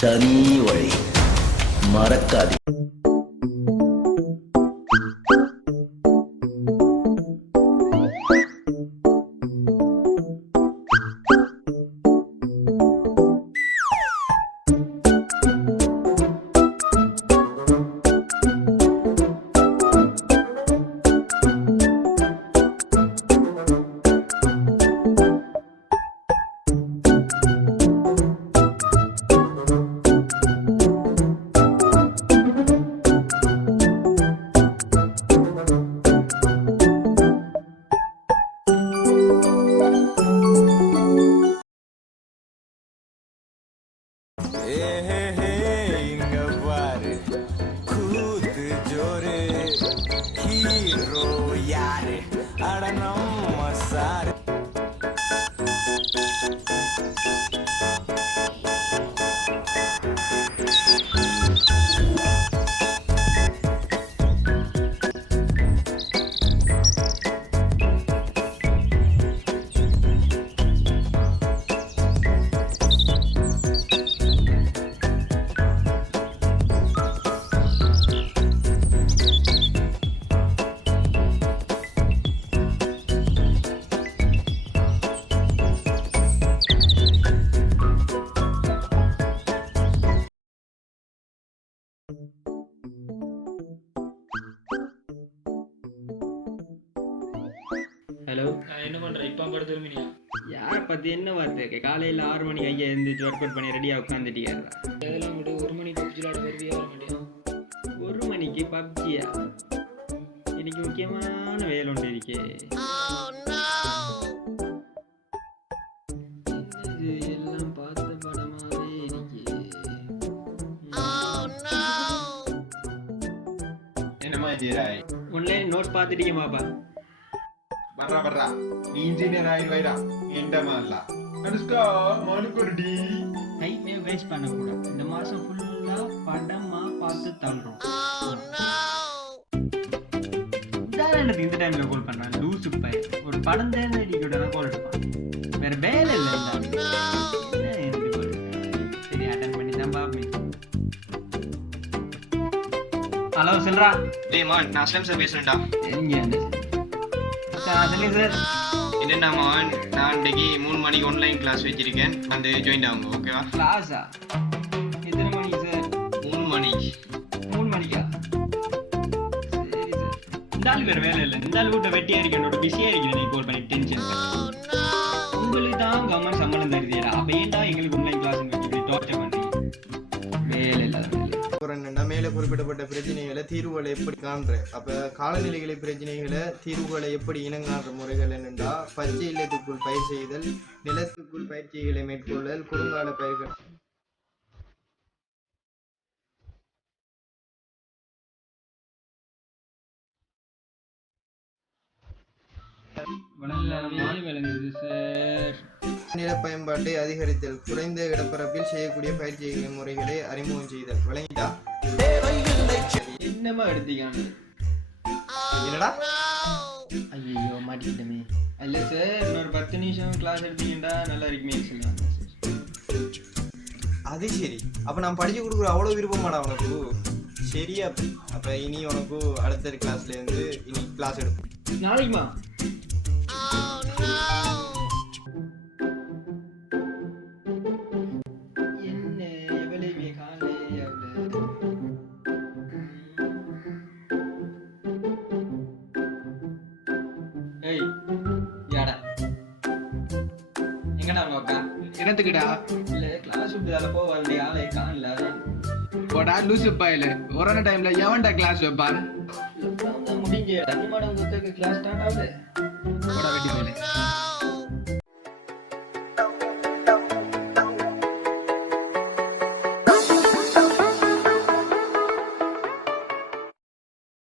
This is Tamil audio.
தனி வழி மறக்காதே. ஹலோ, நான் என்ன பண்றேன்? இப்போ படம் திரும்பினியா? யாரை பற்றி என்ன வார்த்தை? காலையில் 6 மணி ஐயா எழுந்திரிச்சு ஒர்க் அவுட் பண்ணி ரெடியாக உட்காந்துட்டியா? அதெல்லாம் விட 1 மணி பப்ஜி விளையாட வருவியா வர மாட்டியா? 1 மணிக்கு பப்ஜியா? எனக்கு முக்கியமான வேலை ஒன்று இருக்கே. என்னது எல்லாம் பார்த்த படமாவே இருக்கே. என்னமா ஜீராய் ஆன்லைன் நோட் பார்த்துட்டீங்க பாப்பா. ಬರ್ರಾ ನೀ ಇಂಜಿನಿಯರ್ ಆಯ್ತಾ ಎಂಟಮಲ್ಲ ಅನುಷ್ಕಾ ಮಾನುಕೊರ್ಡಿ டைமே வேஸ்ட் பண்ணக்கூடாது. இந்த மாதம் ஃபுல்லாக படமா பார்த்து தள்ளுறோம். உதாரணத்துக்கு இந்த டைமில் கால் பண்ணுறேன் லூசு பையன். ஒரு படம் தேர்ந்து அடிக்கிட்ட தான் கால் எடுப்பான். வேறு வேலை இல்லை. என்ன எனக்கு கால் எடுப்பான்? சரி, அட்டன் பண்ணி தான் பார்ப்பேன். ஹலோ சொல்றா. டேய் மான், நான் அஸ்லம் சார் பேசுறேன்டா. எங்க சொல்லி சார். என்னடா மான், நான் இன்னைக்கு 3 மணிக்கு ஆன்லைன் கிளாஸ் வச்சிருக்கேன், வந்து ஜாயின் ஆகுங்க. ஓகேவா? கிளாஸா? எத்தனை மணிக்கு சார்? 3 மணிக்கு. 3 மணிக்கா? சரி சார். இந்த ஆள் வேறு வேலை இல்லை. இந்த ஆள் வீட்டை வெட்டியா இருக்கேன், பிஸியா இருக்கேன். நீ கால் பண்ணி டென்ஷன் உங்களுக்கு தான் கவர்மெண்ட் சம்பளம் தருதியடா. அப்ப ஏன்டா எங்களுக்கு ஆன்லைன் கிளாஸ் இப்படி டார்ச்சர் பண்றீங்க? வேலை இல்லாத வேலை. மேலே குறிப்பிடப்பட்ட பிரச்சனைகளை தீர்வுகளை எப்படி காண்ற? அப்ப காலநிலைகளை பிரச்சனைகளை தீர்வுகளை எப்படி இனங்காண்ற முறைகள் என்னென்றா பச்சை இல்லத்துக்குள் பயிர் செய்தல், நிலத்துக்குள் பயிற்சிகளை மேற்கொள்ளல், குறுங்கால பயிர்கள். நில பயன்பாட்டை அதிகரித்தல், குறைந்த இடப்பரப்பில் செய்யக்கூடிய பயிற்சிகளின் முறைகளை அறிமுகம் செய்தல். விளங்கிட்டா? என்னமா எடுத்தீங்க? என்னடா? ஐயோ மாட்டிக்கிட்டமே. இல்ல சார், இன்னொரு 10 நிமிஷம் கிளாஸ் எடுத்தீங்கன்னா நல்லா இருக்குமே சொல்லுவாங்க. அது சரி. அப்ப நான் படிச்சு கொடுக்குற அவ்வளவு விருப்பமாடா உனக்கு? சரியா? அப்ப இனி உனக்கு அடுத்த கிளாஸ்ல இருந்து இனி கிளாஸ் எடுப்போம். நாளைக்குமா? என்ன எவ்வளவு காலே ஏய் யாடா எங்கடா நோக்கா? என்னத்துக்குடா? இல்ல கிளாஸ் விட்டு போக வேண்டிய ஆளே காணல. போடா லூசு பாயில. கொரோனா டைம்ல எவன்டா கிளாஸ் வைப்பான்? முடிஞ்ச கிளாஸ் ஸ்டார்ட் ஆகுது.